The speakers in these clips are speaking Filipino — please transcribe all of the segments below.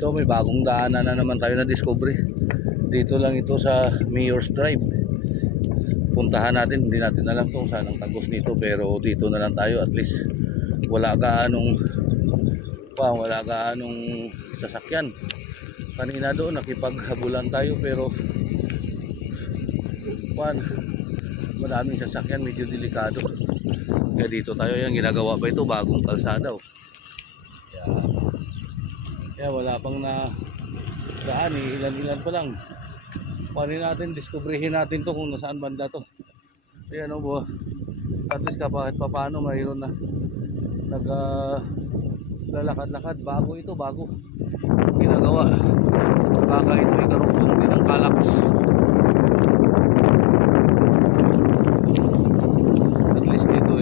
Ito, may bagong daanan na naman tayo na discovery. Dito lang ito sa Mayor's Drive. Puntahan natin, hindi natin alam kung saan ang tagos nito, pero dito na lang tayo. At least wala gaanong sasakyan. Kanina doon nakipaghabulan tayo, pero maraming sasakyan, medyo delikado. Kaya dito tayo, yung ginagawa pa ito, bagong kalsada. Kaya wala pang na daan, ilan-ilan pa lang. Paano natin, diskubrihin natin to kung nasaan banda to. Ayan o, at least kahit paano mayroon na lalakad-lakad. Bago ito, bago ginagawa. Baka ito ay karugtong din ng Calax. At least dito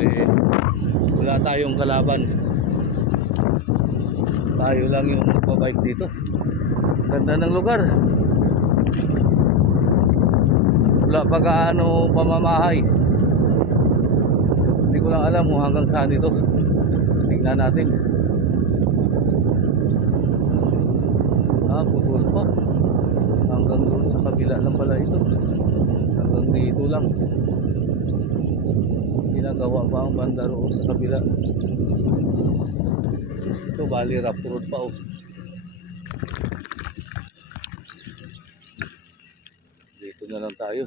wala tayong kalaban, tayo lang yung nagpabike dito. Ganda ng lugar, wala pa gaano pamamahay. Hindi ko lang alam kung hanggang saan ito. Tingnan natin. Putol pa hanggang doon sa kabila lang pala ito. Hanggang dito lang ginagawa pa ang banda roon sa kabila. Ito bali rough road pa dito na lang tayo.